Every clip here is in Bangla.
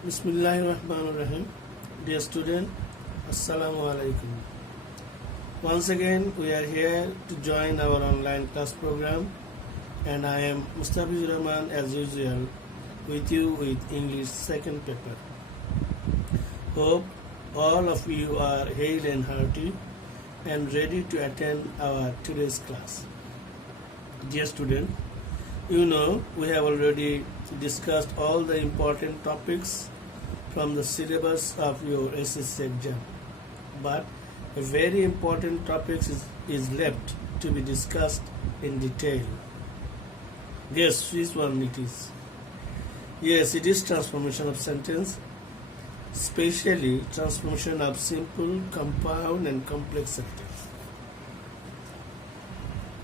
Bismillahirrahmanirrahim. Dear student, Assalamu alaikum. Once again, we are here to join our online class program, and I am Mustafizur Rahman as usual with you with English second paper. Hope all of you are hale and hearty and ready to attend our today's class. Dear student, you know we have already discussed all the important topics from the syllabus of your SSC exam, but a very important topic is left to be discussed in detail. Guess which one it is? Yes, it is transformation of sentence, especially transformation of simple, compound and complex sentence.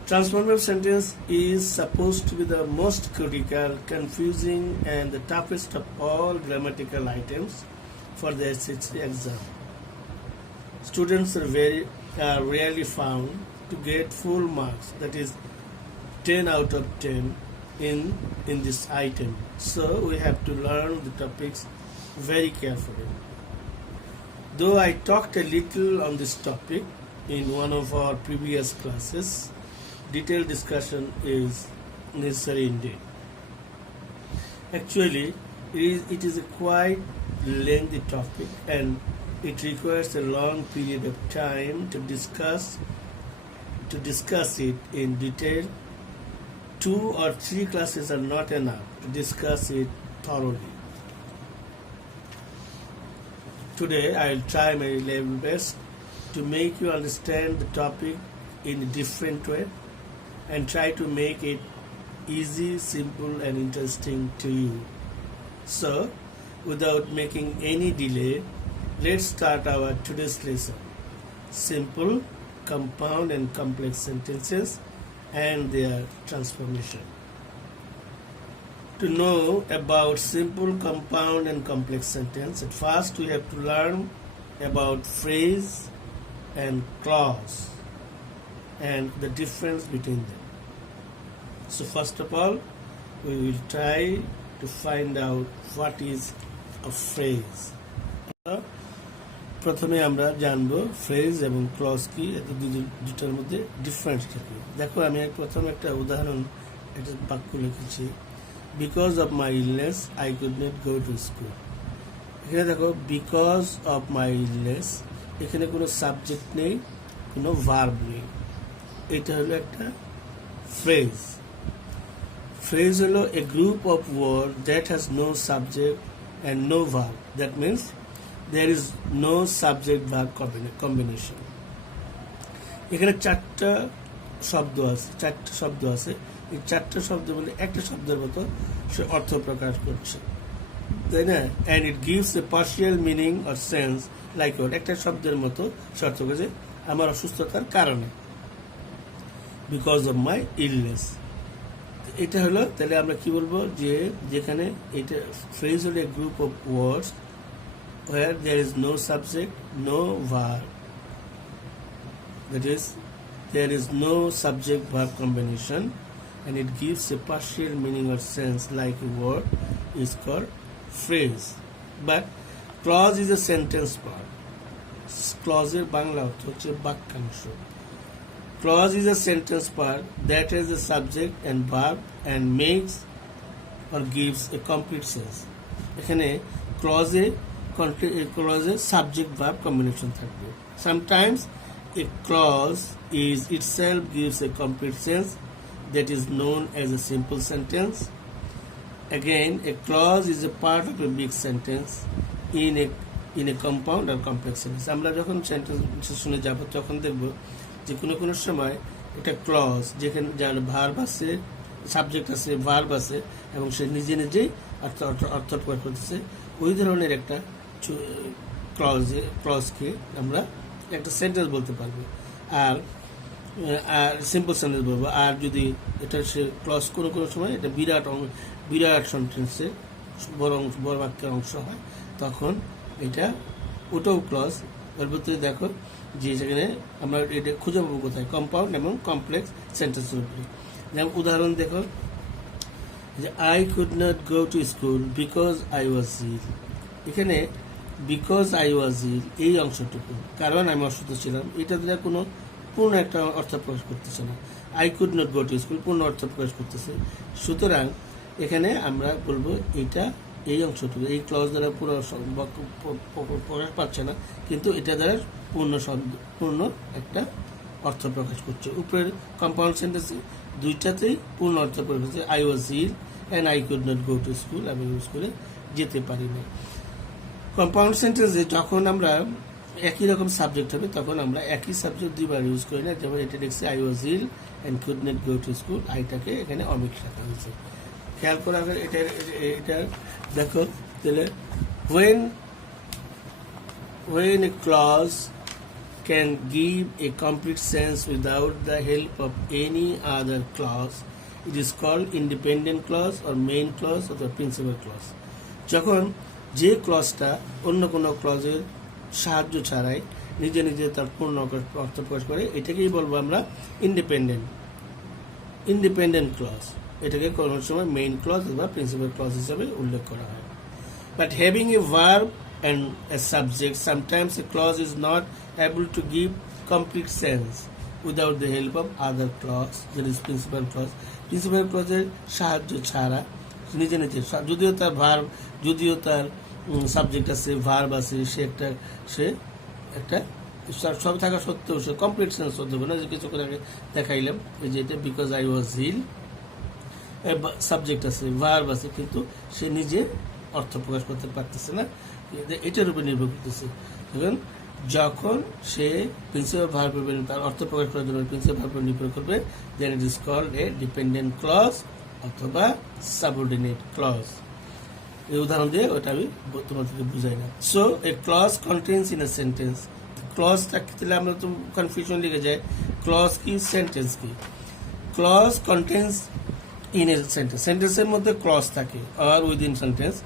Transformation of sentence is supposed to be the most critical, confusing and the toughest of all grammatical items for the SSC exam. Students are rarely found to get full marks, that is 10 out of 10 in this item. So we have to learn the topics very carefully. Though I talked a little on this topic in one of our previous classes, detailed discussion is necessary indeed. Actually, it is a quite lengthy topic and it requires a long period of time to discuss it in detail. 2 or 3 classes are not enough to discuss it thoroughly. Today, I will try my level best to make you understand the topic in a different way and try to make it easy, simple and interesting to you. So, without making any delay, let's start our today's lesson. Simple, compound and complex sentences and their transformation. To know about simple, compound and complex sentence, at first we have to learn about phrase and clause and the difference between them. So first of all, we will try to find out what is a phrase. প্রথমে আমরা জানবো ফ্রেজ এবং ক্লজ কি, দুটার মধ্যে ডিফারেন্সটা কি। দেখো আমি প্রথমে একটা উদাহরণ একটা বাক্য লিখেছি, because of my illness I could not go to school. এখানে দেখো বিকজ অফ মাই ইলনেস, এখানে কোনো সাবজেক্ট নেই, কোনো ভার্ব নেই। এটা হলো একটা ফ্রেজ। ফ্রেজ হলো a group of word that has no subject and no verb. That means there is no subject verb combination. এখানে চারটা শব্দ আছে, এই চারটা শব্দ বলে একটা শব্দের মতো সে অর্থ প্রকাশ করছে, তাই না? and it gives a partial meaning or sense like what, একটা শব্দের মতো সে অর্থ করছে আমার অসুস্থতার কারণে, because of my illness। এটা হলো, তাহলে আমরা কি বলবো, যে যেখানে এটা ফ্রেজ হলো a group of words where there is no subject, no verb. That is, there is no subject-verb combination and it gives a partial meaning or sense like a word is called phrase. But clause is a sentence part. Clause এর বাংলা অর্থ হচ্ছে বাক্যাংশ। Clause is a sentence part that has a subject and verb and makes or gives a complete sense. এখানে clause subject verb combination থাকবে। Sometimes a clause is itself gives a complete sense that is known as a simple sentence. Again, a clause is a part of a big sentence in a compound or complex sentence. আমরা যখন সেন্টেন্স শুনে যাব তখন দেখব যে কোনো সময় এটা ক্লজ, যেখানে যার ভার্ব আছে, সাবজেক্ট আছে, ভার্ব আছে এবং সে নিজেই অর্থ প্রকাশ করতেছে, ওই ধরনের একটা ক্লজকে আমরা একটা সেন্টেন্স বলতে পারবো, আর সিম্পল সেন্টেন্স বলবো। আর যদি এটা সে ক্লজ কোনো সময় এটা বিরাট সেন্টেন্সের বড় বাক্যের অংশ হয়, তখন এটা ওটাও ক্লজ। ওর ভিতরে দেখো যে সেখানে আমরা এটা খুঁজে পাবো কোথায়, কম্পাউন্ড এবং কমপ্লেক্স সেন্টেন্সের উপরে। যেমন উদাহরণ দেখো, যে I could not go to school because I was ill. এখানে বিকজ আই ওয়াজ ইল এই অংশটুকু, কারণ আমি অসুস্থ ছিলাম, এটা দিয়ে কোনো পূর্ণ একটা অর্থ প্রকাশ করতেছে না। I could not go to school পূর্ণ অর্থ প্রকাশ করতেছে। সুতরাং এখানে আমরা বলবো এটা এই অংশটুকু এই ক্লজ দ্বারা পুরো প্রকাশ পাচ্ছে না, কিন্তু এটা দ্বারা পূর্ণ একটা অর্থ প্রকাশ করছে। উপরের কম্পাউন্ড সেন্টেন্সে দুইটাতেই পূর্ণ অর্থ প্রকাশ করছে। I was ill and I could not go to school, আমি স্কুলে যেতে পারি না। কম্পাউন্ড সেন্টেন্সে যখন আমরা একই রকম সাবজেক্ট হবে তখন আমরা একই সাবজেক্ট দুইবার ইউজ করি না। যেমন এটা দেখছি I was ill and could not go to school, আইটাকে এখানে অমিক রাখা হয়েছে। খেয়াল করা হবে এটা দেখো তাহলে when a clause can give a complete sense without the help of any other clause, it is called independent clause or main clause or the principal clause. যখন যে ক্লজটা অন্য কোনো ক্লজের সাহায্য ছাড়াই নিজে নিজে তার পূর্ণ অর্থ প্রকাশ করে, এটাকেই বলবো আমরা ইন্ডিপেন্ডেন্ট ক্লজ। এটাকে কোনো সময় মেইন ক্লজ বা প্রিন্সিপাল ক্লজ হিসাবে উল্লেখ করা হয়। But having a verb and a subject, sometimes a clause is not able to give complete sense without the help of other clause, that is principal clause. Principal clause এর সাহায্য ছাড়া নিজে নিজে, যদিও তার ভার্ব, যদিও তার সাবজেক্ট আছে, ভার্ব আছে, সে একটা সব থাকা সত্ত্বেও সে কমপ্লিট সেন্স হতে হবে না। যে কিছুক্ষণ আগে দেখাইলাম এই যে এটা because I was ill, subject আছে, ভার্ব আছে, কিন্তু সে নিজে অর্থ প্রকাশ করতে পারতেছে না, এটার উপর নির্ভর করতেছে। যখন সে প্রিন্সিপাল ভার্ব তার অর্থ প্রকাশ করার জন্য প্রিন্সিপাল ভার্ব নির্ভর করবে, then it is called a dependent clause অথবা সাবঅর্ডিনেট ক্লজ। এই উদাহরণ দিয়ে ওটা আমি তোমাদেরকে বুঝাই না। So a clause contains in a sentence, ক্লজটা তাহলে আমরা তো কনফিউশন লিখে যায়, ক্লজ কি সেন্টেন্স কি। Clause contains in a sentence, সেন্টেন্সের মধ্যে ক্লজ থাকে, or within sentence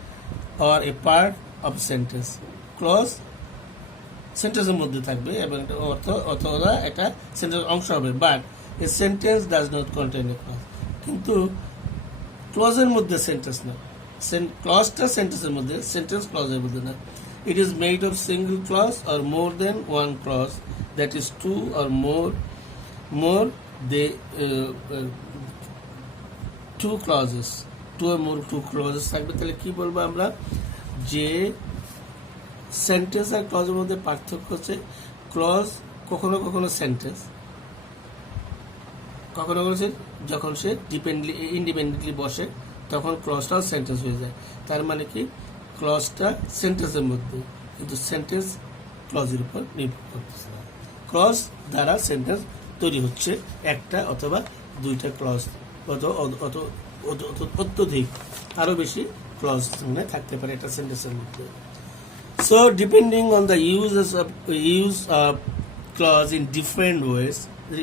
or a part of sentence. Clause সেন্টেন্সের মধ্যে থাকবে এবং এটা অথবা একটা সেন্টেন্স অংশ হবে, but a sentence does not contain a clause. কিন্তু ক্লজের মধ্যে সেন্টেন্স না, ক্লজটা সেন্টেন্সের মধ্যে, সেন্টেন্স ক্লজের মধ্যে না। It is made of single clause or more than one clause, that is two or more than two clauses, two or more two clauses থাকবে। তাহলে কি বলবো আমরা, যে সেন্টেন্স আর ক্লজের মধ্যে পার্থক্য হচ্ছে ক্লজ কখনো কখনো সেন্টেন্স, কখনো কখনো যখন সে ইন্ডিপেন্ডেন্টলি বসে তখন ক্লজটাও সেন্টেন্স হয়ে যায়। তার মানে কি, ক্লজটা সেন্টেন্সের মধ্যে, কিন্তু সেন্টেন্স ক্লজের উপর নির্ভর করতেছে না। ক্লজ দ্বারা সেন্টেন্স তৈরি হচ্ছে একটা অথবা দুইটা ক্লজ, অত্যধিক আরো বেশি ক্লজ থাকতে পারে একটা সেন্টেন্সের মধ্যে। So depending on the use of clause in different ways,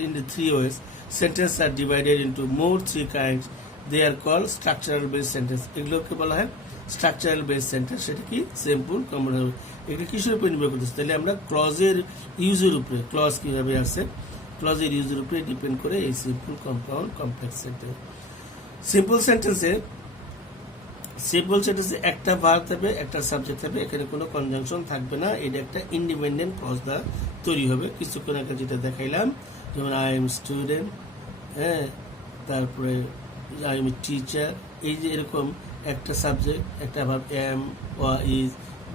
in the three ways, sentences are divided into more three kinds. They are called structural based sentence. এগুলোকে বলা হয় স্ট্রাকচারাল বেসড সেন্টেন্স। সেটা কি, সিম্পল, কম্পাউন্ড। এটা কিসের উপর নির্ভর করতেছে, তাহলে আমরা ক্লজের ইউজের উপরে, ক্লজ কিভাবে আছে, ক্লজের ইউজের উপরে ডিপেন্ড করে এই simple, compound, complex sentence. Simple সেন্টেন্সে একটা ভার্ব থাকবে, একটা সাবজেক্ট থাকবে, এখানে কোনো কনজাংশন থাকবে না। এটা একটা ইন্ডিপেন্ডেন্ট ক্লজ দ্বারা তৈরি হবে। কিছুক্ষণ আগে যেটা দেখাইলাম, যেমন আই এম স্টুডেন্ট, হ্যাঁ, তারপরে আই এম টিচার, এই যে এরকম একটা সাবজেক্ট, একটা ভার্ব, এম বা ইজ,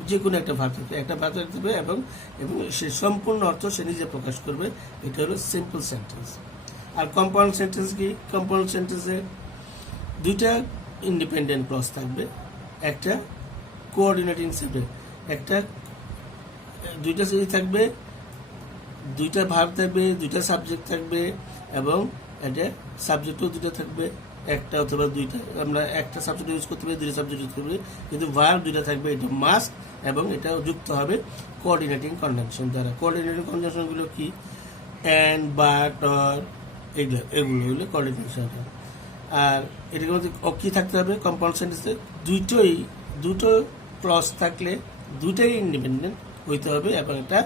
যে কোনো একটা ভার্ব থাকবে, একটা ভার্ব থাকবে এবং সে সম্পূর্ণ অর্থ সে নিজে প্রকাশ করবে। এটা হলো সিম্পল সেন্টেন্স। আর কম্পাউন্ড সেন্টেন্স কি, কম্পাউন্ড সেন্টেন্সে দুইটা ইন্ডিপেন্ডেন্ট ক্লজ থাকবে, একটা কোঅর্ডিনেটিং সেন্টেন্স, একটা দুইটা থাকবে, দুইটা ভার্ব থাকবে, দুইটা সাবজেক্ট থাকবে এবং এটা সাবজেক্টও দুইটা থাকবে, একটা অথবা দুইটা। আমরা একটা সাবজেক্ট ইউজ করতে পারি, দুইটা সাবজেক্ট ইউজ করতে পারি, কিন্তু ভার্ব দুইটা থাকবে, এটা মাস্ট, এবং এটা যুক্ত হবে কোঅর্ডিনেটিং কনজাংশন দ্বারা। কোঅর্ডিনেটিং কনজাংশনগুলো কি, অ্যান্ড, বাট, অর, এগুলো কোঅর্ডিনেশন। আর এটার মধ্যে কি থাকতে হবে, কম্পাউন্ড সেন্টেন্সে দুটো ক্লজ থাকলে দুইটাই ইন্ডিপেন্ডেন্ট হইতে হবে এবং একটা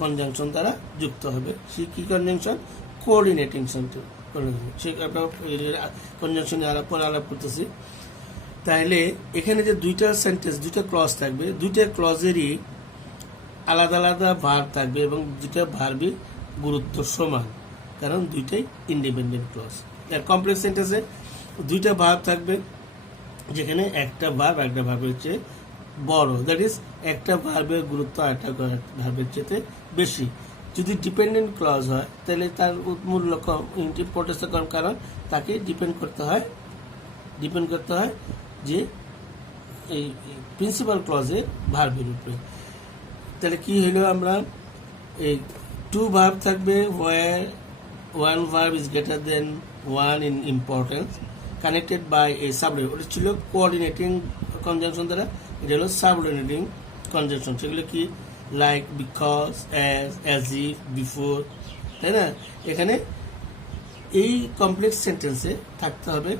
কনজাংশন দ্বারা যুক্ত হবে। সেই কি কনজাংশন, কোঅর্ডিনেটিং সেন্টেন্স। সেই কনজাংশন পরে আলাপ করতেছি। তাহলে এখানে যে দুইটা সেন্টেন্স, দুইটা ক্লজ থাকবে, দুইটা ক্লজেরই আলাদা আলাদা ভার্ব থাকবে এবং দুইটা ভার্বই গুরুত্ব সমান, কারণ দুইটাই ইন্ডিপেন্ডেন্ট ক্লজ। আর কমপ্লেক্স সেন্টেন্সে দুইটা ভার্ব থাকবে, যেখানে একটা ভার্বের চেয়ে বড়, দ্যাট ইজ একটা ভার্বের গুরুত্ব আরেকটা ভার্বের চেয়ে বেশি। যদি ডিপেন্ডেন্ট ক্লজ হয় তাহলে তার মূল লক্ষ্য ইম্পর্টেন্স কম, কারণ তাকে ডিপেন্ড করতে হয় যে এই প্রিন্সিপাল ক্লজে ভার্বের উপরে। তাহলে কি হইলো, আমরা এই টু ভার্ব থাকবে where one verb is greater than one in importance connected by a subordinate. ওটা ছিল কোঅর্ডিনেটিং কনজাংশন দ্বারা, এটা হলো সাবঅর্ডিনেটিং কনজাংশন। সেগুলো কি like, because, as if, before, তাই না? এখানে এই কমপ্লেক্স সেন্টেন্সে থাকতে হবে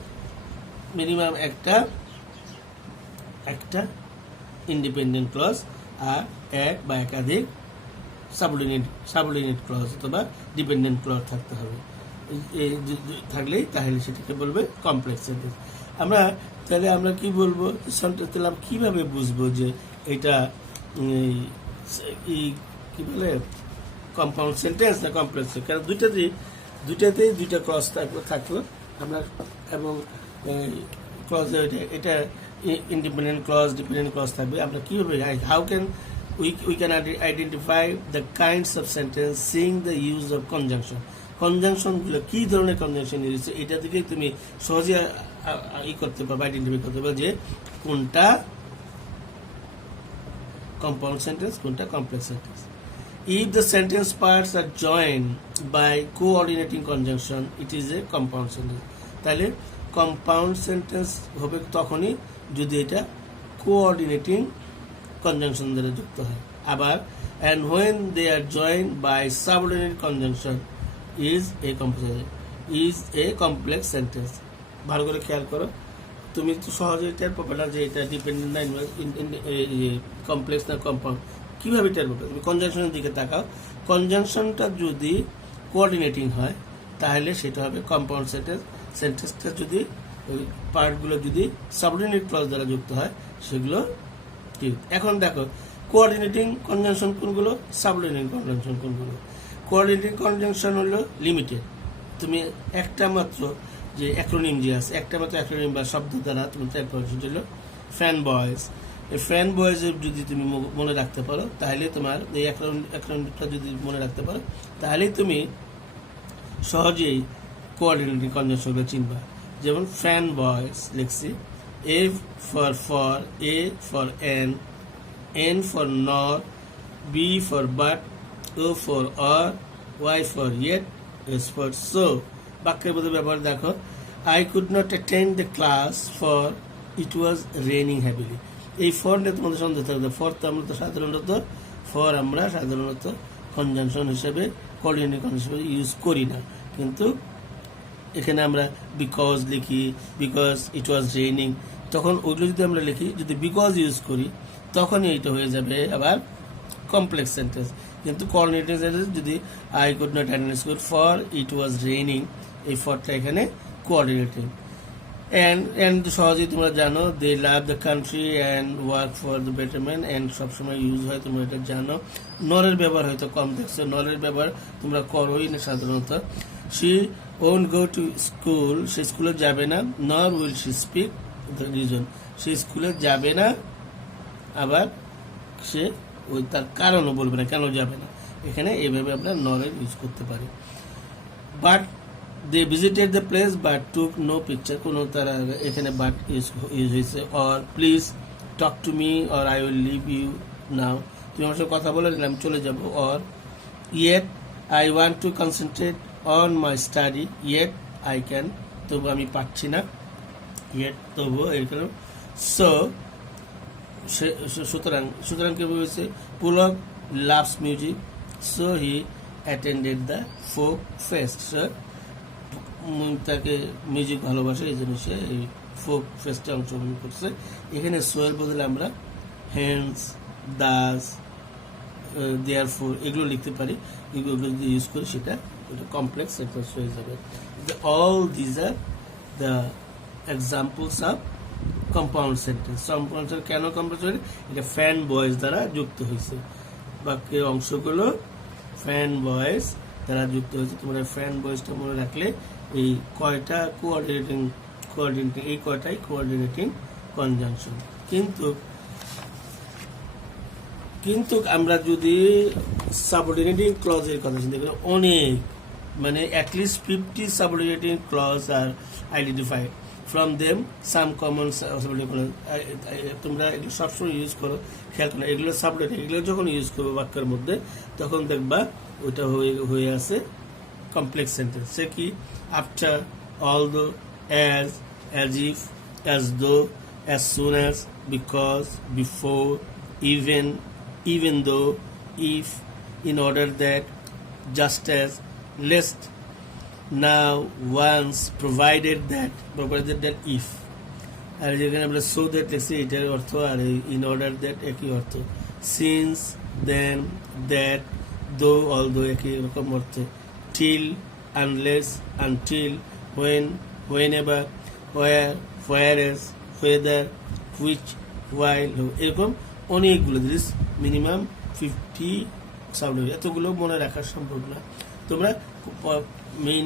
মিনিমাম একটা ইন্ডিপেন্ডেন্ট ক্লজ আর এক বা একাধিক সাবঅর্ডিনেট ক্লজ অথবা ডিপেন্ডেন্ট ক্লজ থাকতে হবে। তাহলে সেটাকে বলবে কমপ্লেক্স সেন্টেন্স। আমরা কি বলবো, তাহলে আমরা কিভাবে বুঝবো যে এটা কি বলে কম্পাউন্ড সেন্টেন্স না কমপ্লেক্স? কারণ দুইটাতেই দুইটা ক্লজ থাকলো আমরা, এবং ক্লজ এটা ইন্ডিপেন্ডেন্ট ক্লজ, ডিপেন্ডেন্ট ক্লজ থাকবে। আমরা কিভাবে, how can we can identify the kinds of sentence seeing the use of conjunction. কনজাংশনগুলো কি ধরনের কনজাংশন ইউজ, এটা থেকে তুমি সহজে করতে পারবে, আইডেন্টিফাই করতে পারবে যে কোনটা কম্পাউন্ড সেন্টেন্স, কোনটা complex sentence. If the sentence parts are joined by coordinating conjunction, it is a compound sentence. তাহলে কম্পাউন্ড সেন্টেন্স হবে তখনই যদি এটা কোঅর্ডিনেটিং কনজাংশন দ্বারা যুক্ত হয়। আবার and when they are joined by subordinate conjunction is a complex sentence. ভালো করে খেয়াল করো, তুমি তো সহজে টের পাবে না যে এটা ডিপেন্ডেন্ট না কমপ্লেক্স না কম্পাউন্ড। কিভাবে টের পাবে? তুমি কনজাংশনের দিকে তাকাও, কনজাংশনটা যদি কোঅর্ডিনেটিং হয় তাহলে সেটা হবে কম্পাউন্ড সেন্টেন্স। সেন্টেন্সটা যদি ওই পার্টগুলো যদি সাবঅর্ডিনেট ক্লজ দ্বারা যুক্ত হয় সেগুলো ঠিক। এখন দেখো কোঅর্ডিনেটিং কনজাংশন কোনগুলো, সাবঅর্ডিনেটিং কনজাংশন কোনগুলো। কোঅর্ডিনেটিং কনজাংশন হলো লিমিটেড, তুমি একটা মাত্র যে অ্যাক্রোনিম যে আছে, একটা মাত্র অ্যাক্রোনিম বা শব্দ দ্বারা তুমি টাইপ করো, সেটা হলো ফ্যান বয়েজ। এই ফ্যান বয়েজের যদি তুমি মনে রাখতে পারো তাহলে তোমার এই অ্যাক্রোনিমটা যদি মনে রাখতে পারো তাহলেই তুমি সহজেই কোঅর্ডিনেটিং কনজাংশনগুলো চিনবা। যেমন ফ্যান বয়েজ লিখছি, A for A for N for nor, B for but, O for or, Y for yet, S for so. বাক্যের মধ্যে ব্যবহার দেখো, I could not attend the class for it was raining heavily. এই ফর নিয়ে তোমাদের সন্দেহ থাকবে। ফর আমরা সাধারণত কনজাংশন হিসেবে কোঅর্ডিনেটিং কনজাংশন হিসেবে ইউজ করি না, কিন্তু এখানে আমরা বিকজ লিখি, বিকজ ইট ওয়াজ রেইনিং, তখন ওইগুলো যদি আমরা লিখি, যদি বিকজ ইউজ করি তখনই এইটা হয়ে যাবে আবার কমপ্লেক্স সেন্টেন্স। কিন্তু কোঅর্ডিনেটিং সেন্টেন্স যদি I could not attend school for it was raining, এই ফরটা এখানে কোঅর্ডিনেটিং। অ্যান্ড সহজেই তোমরা জানো, they love the country and work for the betterment, and সবসময় ইউজ হয়, তোমরা এটা জানো। নরের ব্যবহার হয়তো কম দেখছো, নরের ব্যবহার তোমরা করোই না সাধারণত। She won't go to school, সে স্কুলে যাবে না, nor will she speak the reason, সে স্কুলে যাবে না, আবার সে ওই তার কারণও বলবে না কেন যাবে না। এখানে এইভাবে আমরা নরের ইউজ করতে পারি। But they visited the place but took no picture, কোনো তারা এখানে বাট ইউজ হয়েছে। Or please talk to me or I will leave you now, তুমি আমার সাথে কথা বলে আমি চলে যাব। Or yet I want to concentrate on my study, yet I can, তবু আমি পারছি না, ইয়েট তবু এরকম। সুতরাং কি হয়েছে, Pulak loves music, so he attended the folk fest, তাকে মিউজিক ভালোবাসে এই জন্য সে এই ফোক ফেস্টে অংশগ্রহণ করছে। এখানে সো এর বদলে আমরা হ্যান্স, দাস, দেয়ারফোর এগুলো লিখতে পারি। এগুলো যদি ইউজ করি সেটা কমপ্লেক্স সেন্টেন্স হয়ে যাবে। All these are the examples of compound sentence. Compound কেন কম্পাউন্ড? এটা ফ্যান বয়েস দ্বারা যুক্ত হয়েছে। বাক্যের অংশগুলো ফ্যান বয়েস দ্বারা যুক্ত হয়েছে। তোমরা ফ্যান বয়েসটা মনে রাখলে এই কয়টা কোঅর্ডিনেটিং এই কয়টাই কোঅর্ডিনেটিং কনজাংশন। কিন্তু আমরা যদি সাবঅর্ডিনেটিং ক্লজের কথা চিন্তা করি, অনেক মানে at least 50 subordinating clause are identified. From them some common subordinating clause. তোমরা এগুলো সবসময় ইউজ করো, খেয়াল করো এগুলো সাবঅর্ডিনেটিং। এগুলো যখন ইউজ করবো বাক্যের মধ্যে তখন দেখবা ওইটা হয়ে আছে কমপ্লেক্স সেন্টেন্স। সে কি? After, although, as if, as though, as soon as, because, before, even though, if, in order that, just as, lest, now, once, provided that if। আর যেখানে আমরা সো দ্যাট লিখছি এটার অর্থ আর ইন অর্ডার দ্যাট একই অর্থ। সিন্স, দেন, দ্যাট, দো, অলদো একই রকম অর্থ। till, unless, until, when, whenever, where, whereas, whether, which, while, এরকম অনেকগুলো জিনিস, মিনিমাম 50 সাবঅর্ডিনেট। এতগুলো মনে রাখা সম্ভব না। তোমরা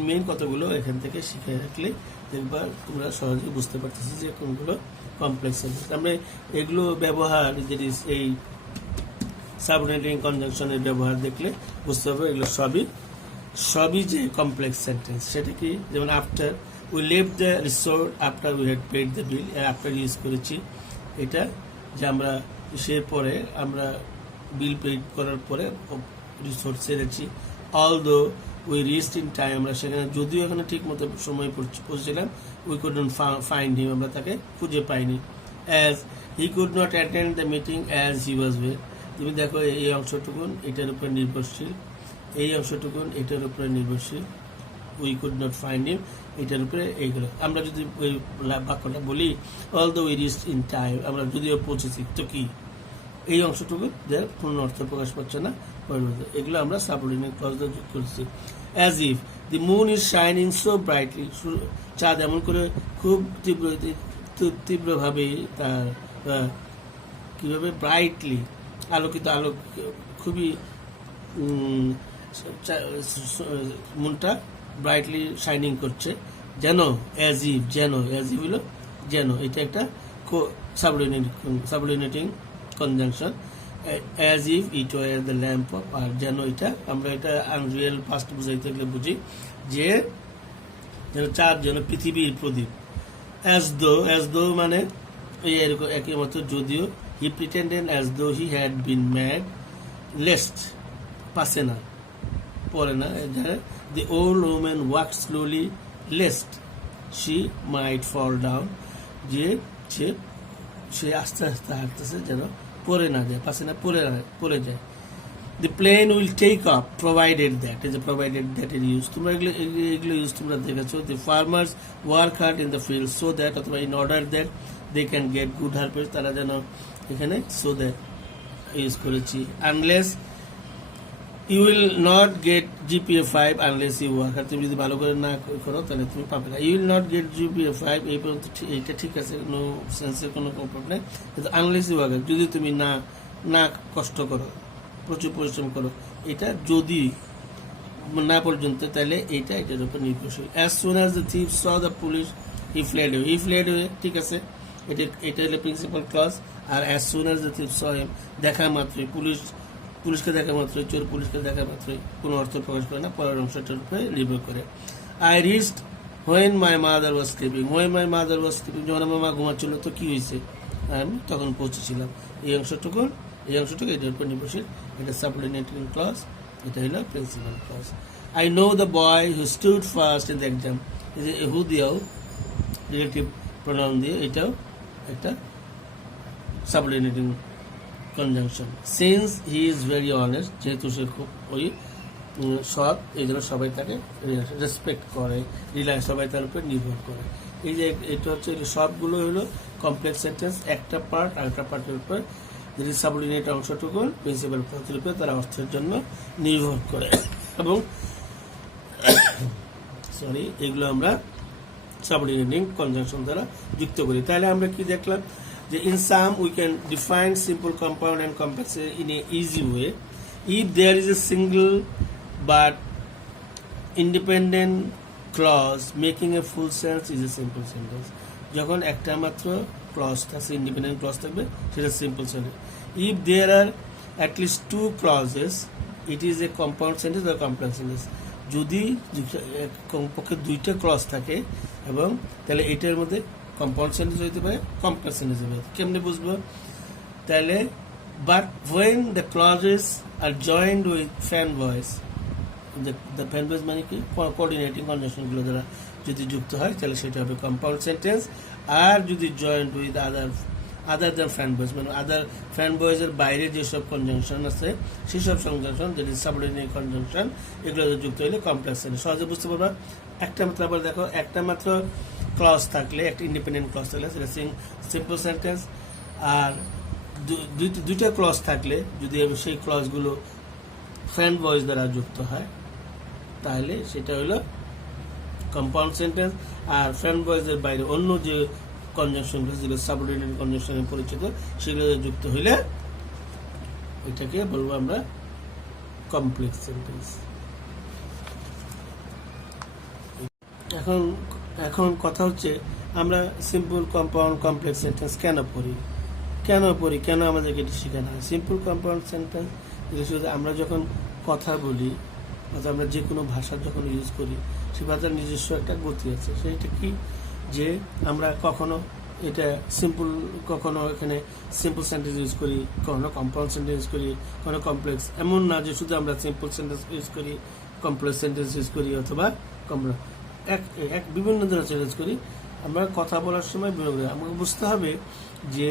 মেইন কতগুলো এখান থেকে শিখে রাখলে দেখবা তোমরা সহজে বুঝতে পারতেছি যে কোনগুলো কমপ্লেক্স সেন্টেন্স। আমরা এগুলো ব্যবহার এই সাবঅর্ডিনেটিং কনজাংশনের ব্যবহার দেখলে বুঝতে হবে এগুলো সবই যে কমপ্লেক্স সেন্টেন্স। সেটা কি? যেমন after, we left the resort after we had paid the bill. After use করেছি এটা যে আমরা পরে আমরা বিল পেড করার পরে রিসোর্ট ছেড়েছি। Although we reached in time, আমরা সেখানে যদিও এখানে ঠিক মতো সময় পৌঁছেছিলাম, উই কুডন্ট ফাইন্ড হিম, আমরা তাকে খুঁজে পাইনি। As he could not attend the meeting as he was well. তুমি দেখো এই অংশটুকুন এটার উপর নির্ভরশীল, এই অংশটুকুন এটার উপরে নির্ভরশীল। We could not find him এটার উপরে এইগুলো। আমরা যদি ওই বাক্যটা বলি although we reached in time, আমরা যদিও পৌঁছেছি, তো কি এই অংশটুকু যে পূর্ণ অর্থ প্রকাশ পাচ্ছে না, এগুলো আমরা সাবঅর্ডিনেট ক্লজ দিয়ে যোগ করছি। As if the moon is shining so brightly, চাঁদ এমন করে খুব তীব্রভাবে তার কিভাবে ব্রাইটলি আলোকিত, খুবই মুনটা ব্রাইটলি শাইনিং করছে, যেন অ্যাজ ইফ হলো যেন, এটা একটা subordinating conjunction. As if it were the lamp off, আর যেন এটা আমরা এটা আনরিয়েল ফার্স্ট বুঝাইতে গেলে বুঝি যে যেন চাঁদ যেন পৃথিবীর প্রদীপ। অ্যাজ দো মানে এরকম একই মতো যদিও। হি pretended as though he had been mad, lest পাসে না পরে না, the old woman walk slowly lest she might fall down, যে সে আস্তে আস্তে হাঁটতেছে যেন পরে না যায়, পাশে না পরে যায়। The plane will take up provided that, এই যে প্রোভাইডেড দ্যাট এর ইউজ তোমরা এগুলো ইউজ তোমরা দেখেছো। The farmers work hard in the field so that, অথবা in order that they can get good harvest, তারা যেন এখানে সো দ্যাট ইউজ করেছি। Unless you will not get GPA 5 unless you work, আর তুমি যদি ভালো করে না করো তাহলে তুমি পাবে না। You will not get GPA 5 এই পর্যন্ত এইটা ঠিক আছে, নো সেন্সের কোনো প্রবলেম নেই। কিন্তু আনলেস ইউ ওয়ার্ক যদি তুমি না কষ্ট করো, প্রচুর পরিশ্রম করো, এটা যদি না পর্যন্ত, তাহলে এটার উপর নির্ভরশীল। As soon as the thief saw the police he fled way, ঠিক আছে, এটা হলো প্রিন্সিপাল ক্লজ। আর as soon as the thief saw him, দেখা মাত্রই পুলিশকে দেখা মাত্রই, চোর পুলিশকে দেখা মাত্রই কোনো অর্থ প্রকাশ করে না, পরের অংশটার উপরে নির্ভর করে। I reached when my mother was sleeping, যখন আমার মা ঘুমাচ্ছিল তো কি হয়েছে, আমি তখন পৌঁছেছিলাম। এই অংশটুকু এটার উপর নির্ভরশীল, এটা সাবঅর্ডিনেটিং ক্লজ, এটা হলো principal clause. I know the boy who stood first in the exam, এই যে হু দিয়েও রিলেটিভ প্রোনাউন দিয়ে এটাও একটা subordinating conjunction. Since he is very honest, যেহেতু সে খুব সৎ, এই জন্য সবাই তাকে রেসপেক্ট করে, সবাই তার উপর নির্ভর করে। এই যে এটা হচ্ছে সবগুলো হলো কমপ্লেক্স সেন্টেন্স, একটা পার্ট আরেকটা পার্টের উপর যদি সাবঅর্ডিনেট অংশটুকু প্রিন্সিপাল ক্লজের উপর তারা অর্থের জন্য নির্ভর করে। এবং এগুলো আমরা সাবঅর্ডিনেটিং কনজাংশন দ্বারা যুক্ত করি। তাহলে আমরা কি দেখলাম যে in sum we can define simple compound and complex in a easy way if there is a single but independent clause making a full sentence is a simple sentence. যখন একটা মাত্র ক্লজ থাকবে, ইন্ডিপেন্ডেন্ট ক্লজ থাকবে, সেটা simple sentence. If there are at least 2 clauses it is a compound sentence or complex sentence. যদি কমপক্ষে 2টা ক্লজ থাকে এবং তাহলে এটার মধ্যে কম্পাউন্ড সেন্টেন্স হইতে পারে, কমপ্লেক্স সেন্টেন্স হতে পারে। কেমনে বুঝবো? তাহলে but when the clauses are joined with fanboys, the fan voice মানে কি কোঅর্ডিনেটিং কনজাংশনগুলো দ্বারা যদি যুক্ত হয় তাহলে সেটা হবে কম্পাউন্ড সেন্টেন্স। আর যদি joint with other than fan voice মানে আদার ফ্যান ভয়েসের বাইরে যেসব কনজাংশন আছে সেসব কনজাংশন যেটি সাবঅর্ডিনেট কনজাংশন, এগুলো যুক্ত হলে কমপ্লেক্স সেন্টেন্স। সহজে বুঝতে পারবা। একটা মাত্র আবার দেখো, একটা মাত্র ক্লজ থাকলে, একটা ইন্ডিপেন্ডেন্ট ক্লজ থাকলে সেটা সিম্পল সেন্টেন্স। আর 2টা ক্লজ থাকলে যদি সেই ক্লজগুলো ফ্যান ভয়েস দ্বারা যুক্ত হয় তাহলে সেটা হলো কম্পাউন্ড সেন্টেন্স। আর ফ্যান ভয়েসের বাইরে অন্য যে কনজাংশনগুলো যেগুলো সাবঅর্ডিনেট কনজাংশনে পরিচিত সেগুলো যুক্ত হইলে এটাকে বলবো আমরা কমপ্লেক্স সেন্টেন্স। এখন কথা হচ্ছে আমরা সিম্পল, কম্পাউন্ড, কমপ্লেক্স সেন্টেন্স কেন পড়ি, কেন আমাদেরকে এটি শেখানো হয়। সিম্পল কম্পাউন্ড সেন্টেন্স আমরা যখন কথা বলি অথবা আমরা যে কোনো ভাষা যখন ইউজ করি সে ভাষার নিজস্ব একটা গতি আছে। সেটা কি যে আমরা কখনো এটা সিম্পল, কখনো এখানে সিম্পল সেন্টেন্স ইউজ করি, কখনো কম্পাউন্ড সেন্টেন্স ইউজ করি, কখনো কমপ্লেক্স। এমন না যে শুধু আমরা সিম্পল সেন্টেন্স ইউজ করি, কমপ্লেক্স সেন্টেন্স ইউজ করি অথবা এক বিভিন্ন ধরনের সেন্টেন্স করি। আমরা কথা বলার সময় আমাকে বুঝতে হবে যে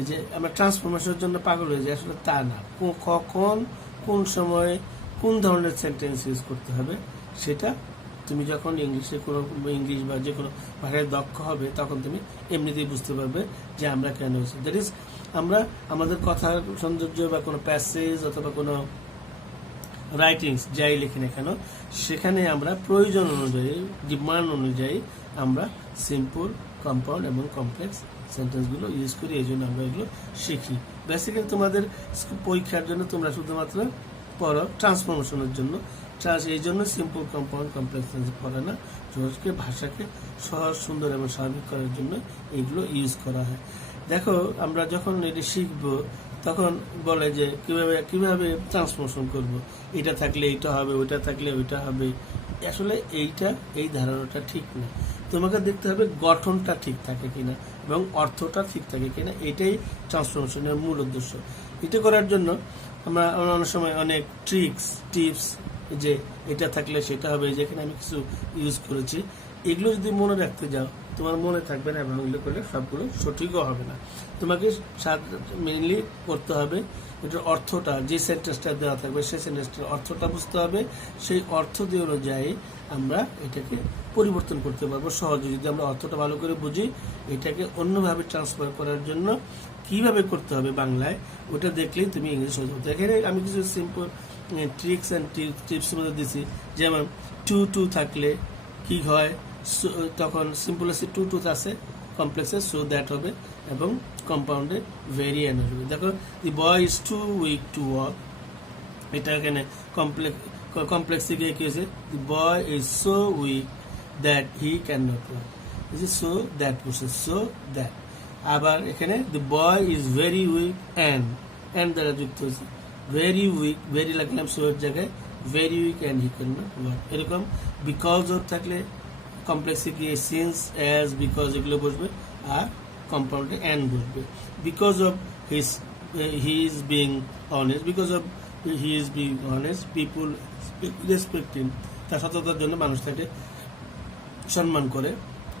এই যে আমরা ট্রান্সফরমেশনের জন্য পাগল হয়ে যাই, আসলে তা না। কখন কোন সময়ে কোন ধরনের সেন্টেন্স ইউজ করতে হবে সেটা তুমি যখন ইংলিশ বা যে কোনো ভাষায় দক্ষ হবে তখন তুমি এমনিতেই বুঝতে পারবে যে আমরা কেন হয়েছি। দ্যাট ইজ আমরা আমাদের কথার সৌন্দর্য বা কোনো প্যাসেজ অথবা কোনো রাইটিংস যাই লিখি না কেন সেখানে আমরা প্রয়োজন অনুযায়ী, ডিমান্ড অনুযায়ী আমরা সিম্পল, কম্পাউন্ড এবং কমপ্লেক্স সেন্টেন্সগুলো ইউজ করি। এই জন্য আমরা এগুলো শিখি। বেসিক্যালি তোমাদের পরীক্ষার জন্য তোমরা শুধুমাত্র পড়ো ট্রান্সফরমেশনের জন্য। এই জন্য সিম্পল, কম্পাউন্ড, কমপ্লেক্স সেন্টেন্স পড়ে না, ভাষাকে সহজ, সুন্দর এবং স্বাভাবিক করার জন্য এইগুলো ইউজ করা হয়। দেখো আমরা যখন এটি শিখবো তখন বলে যে কিভাবে ট্রান্সফরমেশন করব, এটা থাকলে এটা হবে, ওইটা থাকলে ওইটা হবে। আসলে এই ধারণাটা ঠিক না। তোমাকে দেখতে হবে গঠনটা ঠিক থাকে কিনা এবং অর্থটা ঠিক থাকে কিনা, এটাই ট্রান্সফরমেশনের মূল উদ্দেশ্য। এটা করার জন্য আমরা অনেক সময় অনেক টিপস যে এটা থাকলে সেটা হবে, যেখানে আমি কিছু ইউজ করেছি, এগুলো যদি মনে রাখতে যাও তোমার মনে থাকবে না এবং এগুলো করলে সবগুলো সঠিকও হবে না। তোমাকে মেইনলি করতে হবে এটার অর্থটা, যে সেন্টেন্সটা দেওয়া থাকবে সেই সেন্টেন্সটার অর্থটা বুঝতে হবে। সেই অর্থ দিয়ে অনুযায়ী আমরা এটাকে পরিবর্তন করতে পারবো সহজে। যদি আমরা অর্থটা ভালো করে বুঝি, এটাকে অন্যভাবে ট্রান্সফার করার জন্য কিভাবে করতে হবে বাংলায়, ওটা দেখলেই তুমি ইংলিশ হয়ে যাবে। এখানে আমি কিছু সিম্পল ট্রিক্স অ্যান্ড টিপসের মধ্যে দিচ্ছি। যেমন টু থাকলে কি হয়, তখন সিম্পল আছে টু আছে, কমপ্লেক্সে সো দ্যাট হবে এবং কম্পাউন্ডে ভেরি অ্যান্ড হবে। দেখো the boy is too weak to walk, এটা এখানে কমপ্লেক্স থেকে কি হয়েছে, the boy is so weak that he can not walk, so that বসে সো দ্যাট। আবার এখানে the boy is very weak and দ্বারা যুক্ত হয়েছে, ভেরি উইক, ভেরি লাগলাম সো এর জায়গায় very weak and he can not walk. এরকম বিকজ অফ থাকলে কমপ্লেক্সে গিয়ে সিন্স, অ্যাজ, বিকজ এগুলো বসবে আর কম্পাউন্ডে অ্যান্ড বসবে। Because of he is being honest, because of he is being honest people respect হিম, তার সততার জন্য মানুষ তাকে সম্মান করে।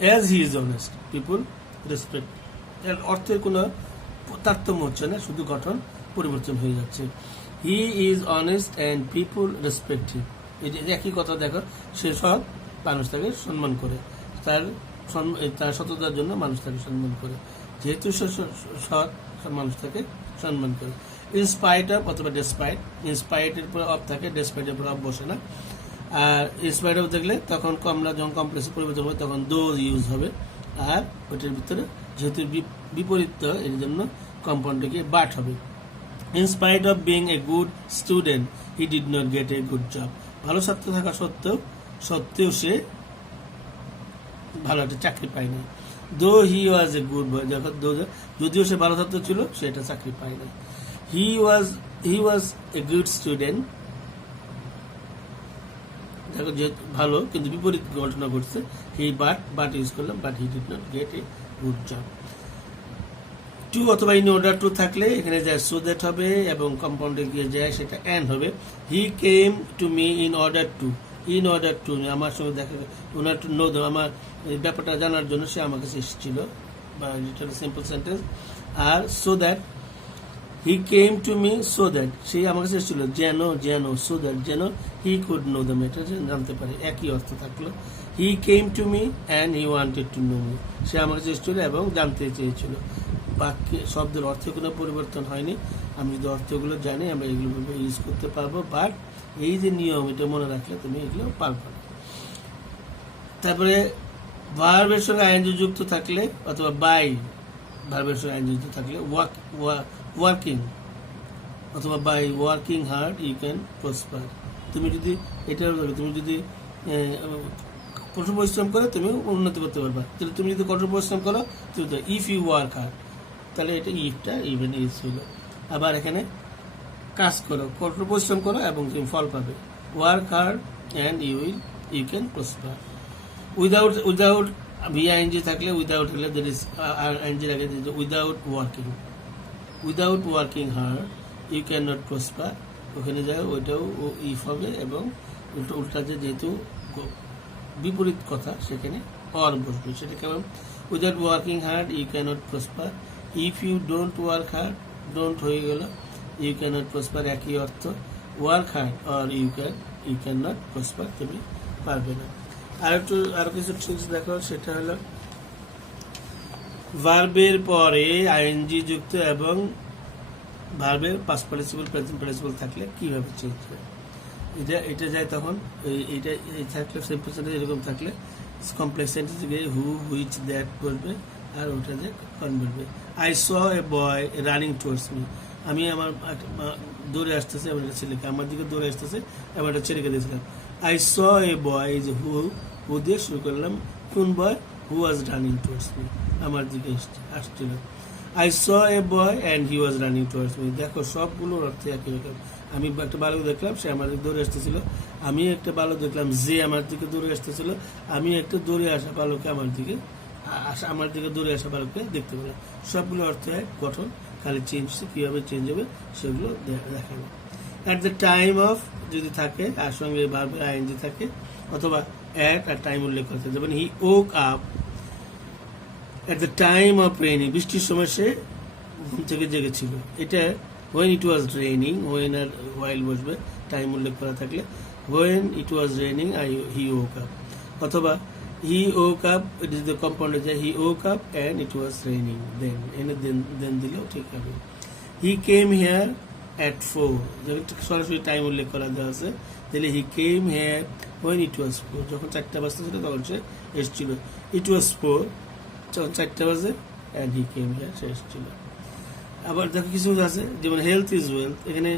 As he is honest people respect, এর অর্থের কোনো তারতম্য হচ্ছে না, শুধু গঠন পরিবর্তন হয়ে যাচ্ছে। He is honest and people respect হিম, এই একই কথা। দেখো সে সৎ, মানুষ তাকে সম্মান করে, তার সততার জন্য মানুষ তাকে সম্মান করে। যেহেতু সে সৎ, মানুষ তাকে সম্মান করে। ইনস্পাইট অফ অথবা ডেসপাইট, ইনস্পাইটের পর অফ থাকে, ডেসপাইটের পর অফ বসে না। আর ইনস্পাইট অফ দেখলে তখন আমরা যখন কমপ্লেক্সে পরিবর্তন হবে তখন দোজ ইউজ হবে, আর ওইটার ভিতরে যেহেতু বিপরীত এর জন্য কম্পাউন্ডে বাট হবে। In spite of being a good student he did not get a good job. ভালো ছাত্র থাকা সত্ত্বেও সে ভালো একটা চাকরি পায়নি। দো হি ওয়াজ এ গুড বয়, যদিও সে ভালো ছাত্র ছিল সে এটা চাকরি পায় না। হি ওয়াজ এ গুড স্টুডেন্ট, দেখো যে ভালো কিন্তু বিপরীত ঘটনা ঘটছে। হি বাট ইউজ করলাম, but he did not get a good job. To অথবা ইন অর্ডার টু থাকলে এখানে যায় সো দ্যাট হবে এবং কম্পাউন্ডে গিয়ে যায় সেটা অ্যান্ড হবে। He came to me in order to, in order to আমার সঙ্গে দেখা, ওনার টু নো আমার ব্যাপারটা জানার জন্য সে আমার কাছে এসেছিল, বা এটা সিম্পল সেন্টেন্স। আর so that, he came to me so that সে আমার কাছে এসেছিল যেন সো দ্যাট যেন হি কুড নো দ্যাম, এটা জানতে পারে, একই অর্থ থাকলো। He came to me and he wanted to know me, সে আমার কাছে এসেছিল এবং জানতে চেয়েছিল। বাক্যে শব্দের অর্থে কোনো পরিবর্তন হয়নি। আমি যদি অর্থগুলো জানি আমরা এগুলো ইউজ করতে পারবো, বাট এই যে নিয়ম এটা মনে রাখলে তুমি এগুলো পারবে না। তারপরে ভার্বের সঙ্গে আইএনজি যুক্ত থাকলে অথবা বাই ভার্বের সঙ্গে আইএনজি যুক্ত থাকলে ওয়ার্কিং অথবা by working hard you can prosper. তুমি যদি তুমি যদি কঠোর পরিশ্রম করো তুমি উন্নতি করতে পারবা। তাহলে তুমি যদি কঠোর পরিশ্রম করো তুমি তো ইফ ইউ ওয়ার্ক হার্ড, তাহলে এটা ইফটা ইভেন ইজ ছিল। আবার এখানে কাজ করো, কঠোর পরিশ্রম করো এবং তুমি ফল পাবে। Work hard and you can prosper. Without V I N G থাকলে উইদাউট হলে দের ইজ আর আইএনজির আগে without working hard you can not prosper, ওখানে যায় ওইটাও ইফ হবে এবং উল্টাতে যেহেতু বিপরীত কথা সেখানে অর বসবে, সেটা কেমন? Without working hard you cannot prosper. If you don't work hard, don't হয়ে গেল, ইউ ক্যানট প্রসপার একই অর্থ। Work hard or you can not prosper, তুমি পারবে না। আরো কিছু ট্রিক্স দেখো, সেটা হলো ভার্বের পরে আইএনজি যুক্ত এবং ভার্বের পাস্ট পার্টিসিপল প্রেজেন্ট পার্টিসিপল থাকলে কিভাবে চেঞ্জ হয়। এটা যায় তখন এইটা থাকলে সিম্পল সেন্টেন্স এরকম থাকলে কমপ্লেক্স সেন্টেন্স গিয়ে হু হুইচ দ্যাট বলবে আর ওটা যে কন বলবে। I saw A boy running towards me, আমি আমার দৌড়ে আসতেছে আমার একটা ছেলেকে আমার দিকে দৌড়ে আসতেছে এবং একটা ছেলেকে দিয়েছিলাম। আই স এ বয় এই যে হু দিয়ে শুরু করলাম, কোন বয়? হু ওয়াজ রানিং টুয়ার্ডস মি, আমার দিকে আসছিল। I saw A boy and he was running towards me, দেখো সবগুলোর অর্থে একই রকম। আমি একটা বালক দেখলাম সে আমার দিকে দৌড়ে আসতেছিল, আমি একটা বালক দেখলাম যে আমার দিকে দৌড়ে আসতেছিল, আমি একটা দৌড়ে আসা বালককে আমার দিকে দৌড়ে আসা বালককে দেখতে পেলাম। সবগুলো অর্থ এক, গঠন খালি চেঞ্জ কীভাবে চেঞ্জ হবে সেগুলো দেখানো। অ্যাট দ্য টাইম অফ যদি থাকে আর সঙ্গে ভার্বের আইএনজি থাকে অথবা অ্যাট আর টাইম উল্লেখ করতে, যেমন হি woke up at the time of raining, বৃষ্টির সময় সে ঘুম থেকে জেগেছিল। এটা when it was raining, when আর while বসবে টাইম উল্লেখ করা থাকলে, when it was raining he woke up, অথবা he woke up, it is the compound যে he woke up and it was raining, then দিলেও ঠিক হবে। he came here at 4, সরাসরি টাইম উল্লেখ করা দেওয়া আছে, তাহলে he came here when it was 4, যখন 4টা বাজতেছিল তখন সে এসেছিল। it was 4 যখন 4টা বাজে and he came here, সে এসেছিল। আবার দেখো কিছু আছে যেমন হেলথ ইজ ওয়েলথ, এখানে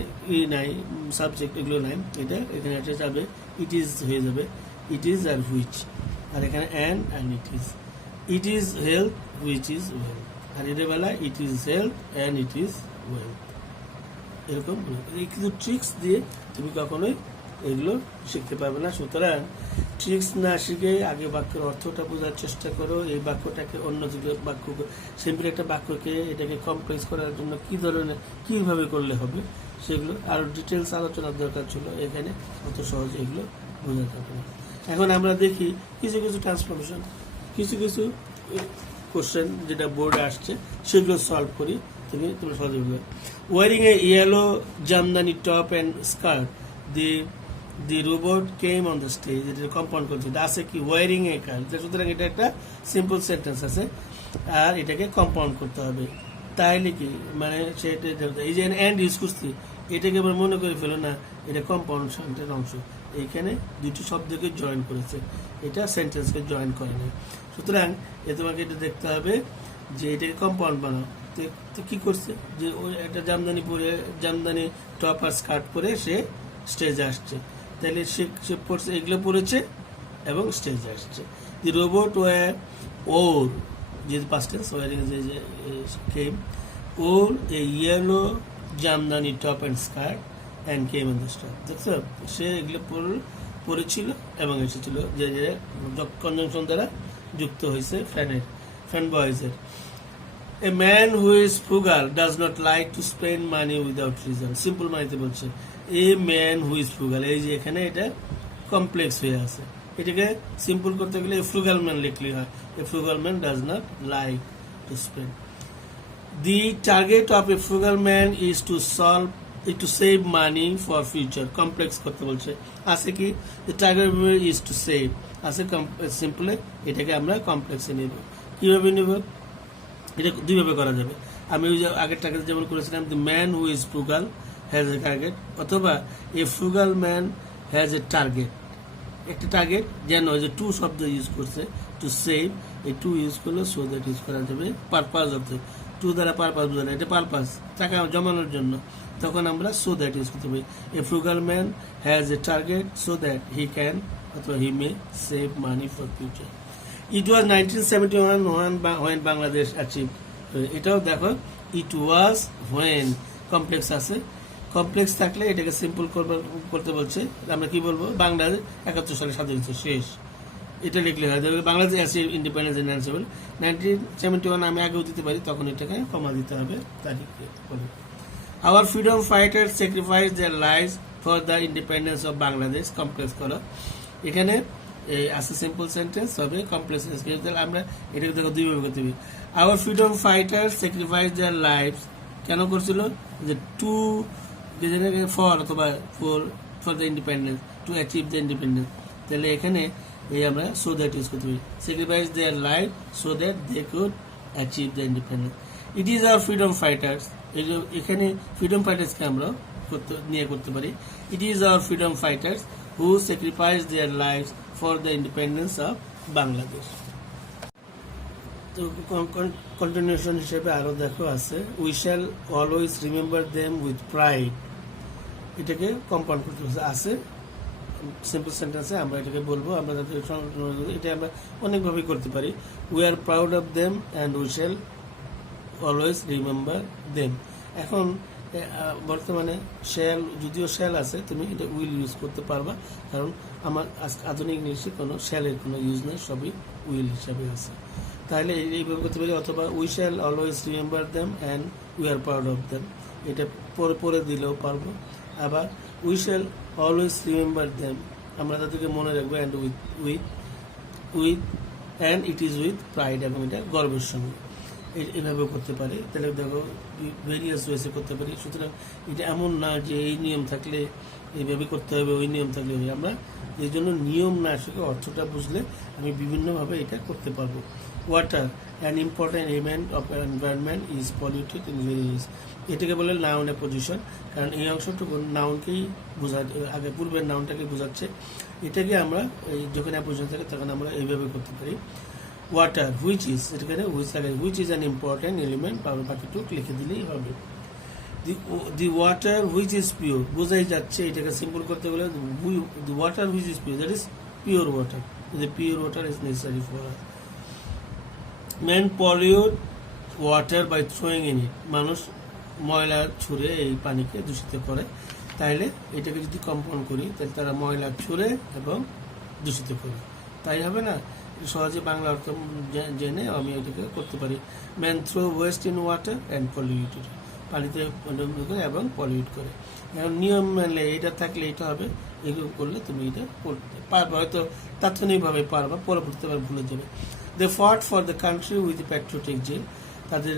নাই সাবজেক্ট, এগুলো নাই, এটা এখানে একটা যাবে ইট ইজ হয়ে যাবে, ইট ইজ আর হুইচ, আর এখানে and it is health which is wealth, আর এটা বেলা it is health and it is wealth, এরকম এই কিছু ট্রিক্স দিয়ে তুমি কখনোই এগুলো শিখতে পারবে না। সুতরাং ট্রিক্স না শিখে আগে বাক্যের অর্থটা বোঝার চেষ্টা করো, এই বাক্যটাকে অন্য বাক্য সিম্পল একটা বাক্যকে এটাকে কমপ্লেক্স করার জন্য কীভাবে করলে হবে সেগুলো আরও ডিটেলস আলোচনার দরকার ছিল, এখানে অত সহজে এগুলো বোঝা যাবে না। এখন আমরা দেখি কিছু ট্রান্সফরমেশন, কিছু কোশ্চেন যেটা বোর্ডে আসছে সেগুলো সলভ করি, তুমি সহজে বুঝবে। Wearing a yellow Jamdani top and skirt, the robot came on the stage, এটা কম্পাউন্ড করছে, এটা আছে কি ওয়ারিং এ কার, সুতরাং এটা একটা সিম্পল সেন্টেন্স আছে আর এটাকে কম্পাউন্ড করতে হবে। তাইলে কি মানে সেটা এই যে অ্যান্ড ইউজ করছি এটাকে আবার মনে করে ফেলো না এটা কম্পাউন্ড সেন্টেন্সের অংশ, এইখানে দুটি শব্দকে জয়েন করেছে, এটা সেন্টেন্সকে জয়েন করে না। সুতরাং তোমাকে এটা দেখতে হবে যে এটাকে কম্পাউন্ড বানাও। তো কি করছে যে ওই একটা জামদানি টপ আর স্কার্ট পরে সে স্টেজে আসছে, তাহলে সে পড়ছে, এগুলো পড়েছে এবং স্টেজে আসছে। দি রোবট ওর যে পাস্ট টেন্স ওয়ারিং যে কেম ওর a yellow Jamdani top and skirt and came on the stage. দেখছো, সে এগুলো পড়েছিল এবং এসেছিল, যে কনজাংশন দ্বারা যুক্ত হয়েছে ফ্যান বয়েজের। A man who is frugal does not like to spend money without reason. Simple মানিতে বলছে a man who is frugal, এই যে এখানে এটা কমপ্লেক্স হয়ে আছে, এটাকে সিম্পল করতে গেলে এ ফ্রুগাল ম্যান লিখলে হয়। A frugal man does not like to spend. The target of a frugal man is to save money for future. Complex করতে বলছে, আছে কি the target is to save, আছে সিম্পলে, এটাকে আমরা কমপ্লেক্সে নেব। কিভাবে নেব? এটা দুইভাবে করা যাবে। আমি ওই যে আগের টার্গেট যেমন করেছিলাম, the man who is frugal has a target, অথবা a frugal man has a target, একটা টার্গেট যেন যে টু শব্দ ইউজ করছে, টু সেভ, এই টু ইউজ করলে সো দ্যাট ইউজ করা যাবে। পারপাস অর্থে টু দ্বারা পারপাস বোঝানো, এটা পারপাস টাকা জমানোর জন্য, তখন আমরা সো দ্যাট ইউজ করতে পারি। A frugal man has a target so that he can অথবা he may save money for future. It was 1971 when Bangladesh achieve. এটাও দেখো ইট ওয়াজ হোয়েন, কমপ্লেক্স আছে, কমপ্লেক্স থাকলে এটাকে সিম্পল করতে বলছে। আমরা কি বলবো? বাংলাদেশ 71 সালে স্বাধীন হয়েছে, শেষ, এটা লিখলে হয়। বাংলাদেশ অ্যাচিভ ইন্ডিপেন্ডেন্স ইন 1971, আমি আগেও দিতে পারি, তখন এটাকে কমা দিতে হবে তারিখে। Our freedom fighter sacrifice their lives for the independence of Bangladesh. Complex করো, এখানে আছে সিম্পল সেন্টেন্স হবে, কমপ্লেক্স আমরা এটাকে দেখো দুইভাবে করতে হবে। Our freedom fighter sacrifice their lives, কেন করছিল? যে টু ফর অথবা for the independence, to achieve the independence, তাহলে এখানে এই আমরা সো দ্যাট ইউজ করতে পারি। Sacrifice their life so that they could achieve the independence. It is our freedom fighters, এখানে ফ্রিডম ফাইটার্সকে আমরা করতে পারি। It is our freedom fighters who sacrifice their life for the independence of Bangladesh. তো কন্টিনিউশন হিসেবে আরো দেখো আছে, we shall always remember them with pride, এটাকে কম্পাউন্ড করতে আছে সিম্পল সেন্টেন্সে আমরা এটাকে বলবো, আমরা এটা আমরা অনেকভাবেই করতে পারি। We are proud of them and we shall always remember them. এখন বর্তমানে শ্যাল, যদিও শ্যাল আছে, তুমি এটা উইল ইউজ করতে পারবা, কারণ আমার আধুনিক ইংলিশে কোনো শ্যালের কোনো ইউজ নেই, সবই উইল হিসাবে আছে। তাহলে এইভাবে করতে পারি, অথবা we shall always remember them and we are proud of them, এটা পরে দিলেও পারবো। আবার we shall always remember them, আমরা তাদেরকে মনে রাখবো, and with and it is with pride, এবং এটা গর্বের সঙ্গে, এভাবেও করতে পারি। তাহলে দেখো ভেরিয়াস ওয়েসে করতে পারি। সুতরাং এটা এমন না যে এই নিয়ম থাকলে এইভাবে করতে হবে, ওই নিয়ম থাকলে আমরা এই জন্য নিয়ম না শিখে অর্থটা বুঝলে আমি বিভিন্নভাবে এটা করতে পারবো। Water an important element of environment is polluted in various, এটাকে বলে নাউনের পজিশন, কারণ এই অংশটুকু নাউনকেই আগে পূর্বের নাউনটাকে বোঝাচ্ছে। এটাকে আমরা যখন পজিশন থাকে তখন আমরা এইভাবে করতে পারি। ওয়াটার হুইচ ইজ, এটাকে which is an important element, বাকিটুক লিখে দিলেই হবে। The water which is pure, বোঝাই যাচ্ছে, এটাকে সিম্পল করতে গেলে the water which is pure, that is pure water, the pure water is necessary for us. Men pollute water by throwing in it, মানুষ ময়লা ছুঁড়ে এই পানিকে দূষিত করে। তাইলে এটাকে যদি কম্পাউন্ড করি, তাহলে তারা ময়লা ছুঁড়ে এবং দূষিত করে, তাই হবে না? সহজে বাংলা অর্থ জেনে আমি এটাকে করতে পারি। Man throw waste in water and pollute, পানিতে এবং পলিউট করে। এখন নিয়ম মানলে এটা থাকলে এটা হবে, এগুলো করলে তুমি এটা করতে পারবে, হয়তো তাৎক্ষণিকভাবে পারবা, পরবর্তীবার ভুলে যাবে। They fought for the country with patriotic zeal, তাদের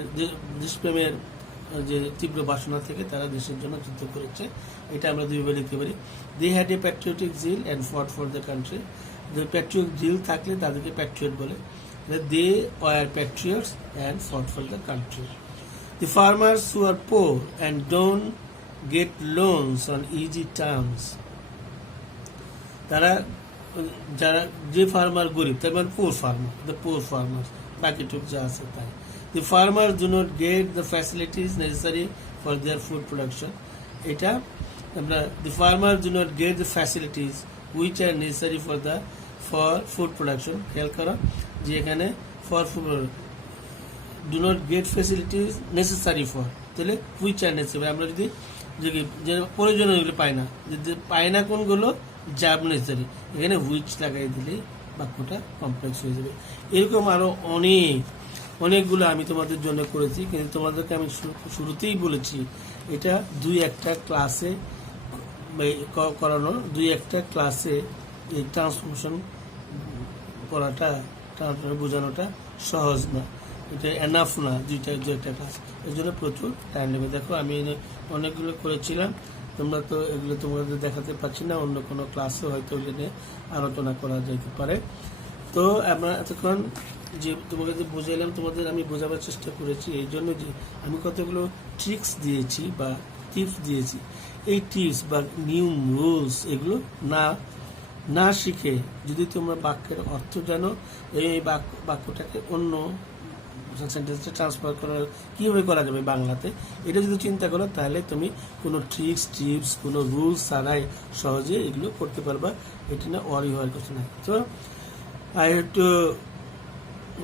দেশপ্রেমের যে তীব্র বাসনা থেকে তারা দেশের জন্য যুদ্ধ করেছে, এটা আমরা দুইভাবে লিখতে পারি। They had a patriotic zeal and fought for the country, patriot zeal থাকলে তাদেরকে প্যাট্রিয়ট বলে। They were patriots and fought for the country. The farmers who are poor and don't get loans on easy terms, তারা যারা যে ফার্মার গরিব তার মানে পোর ফার্মার, দ্য পোর ফার্মার, বাকিটুক যা আছে তাই। The farmers do not get the facilities necessary for their food production. এটা আমরা the farmers do not get the facilities which are necessary for food production. খেয়াল করো যে এখানে for food do not get facilities necessary for, তাহলে which are necessary আমরা যদি যে প্রয়োজনীয় এগুলো পাই না, যদি পাই না কোনগুলো যা নেসেসারি, এখানে which লাগাই দিলে বাক্যটা কমপ্লেক্স হয়ে যাবে। এরকম আরো অনেকগুলো আমি তোমাদের জন্য করেছি, কিন্তু তোমাদেরকে আমি শুরুতেই বলেছি এটা দুই একটা ক্লাসে করানো, দুই একটা ক্লাসে এই ট্রান্সফরমেশন করাটা, বোঝানোটা সহজ না, এটা এনাফ না দুই একটা ক্লাস, এর জন্য প্রচুর টাইম নেবে। দেখো আমি অনেকগুলো করেছিলাম, তোমরা তো এগুলো তোমাদের দেখাতে পারছি না, অন্য কোনো ক্লাসে হয়তো এগুলো নিয়ে আলোচনা করা যেতে পারে। তো আমরা এতক্ষণ যে তোমাকে যে বোঝাইলাম, তোমাদের আমি বোঝাবার চেষ্টা করেছি এই জন্য যে আমি কতগুলো ট্রিক্স দিয়েছি বা টিপস দিয়েছি। এই টিপস বা নিয়ম রুলস এগুলো না শিখে যদি তোমরা বাক্যের অর্থ জানো, এই বাক্যটাকে অন্য সেন্টেন্সে ট্রান্সফার করা কীভাবে করা যাবে বাংলাতে, এটা যদি চিন্তা করো তাহলে তুমি কোনো টিপস কোনো রুলস ছাড়াই সহজে এগুলো করতে পারবা। এটা না ওয়ারি হওয়ার কিছু নাই। তো I have to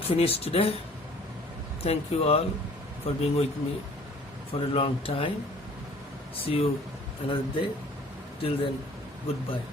finish today. Thank you all for being with me for a long time. See you another day. Till then, goodbye.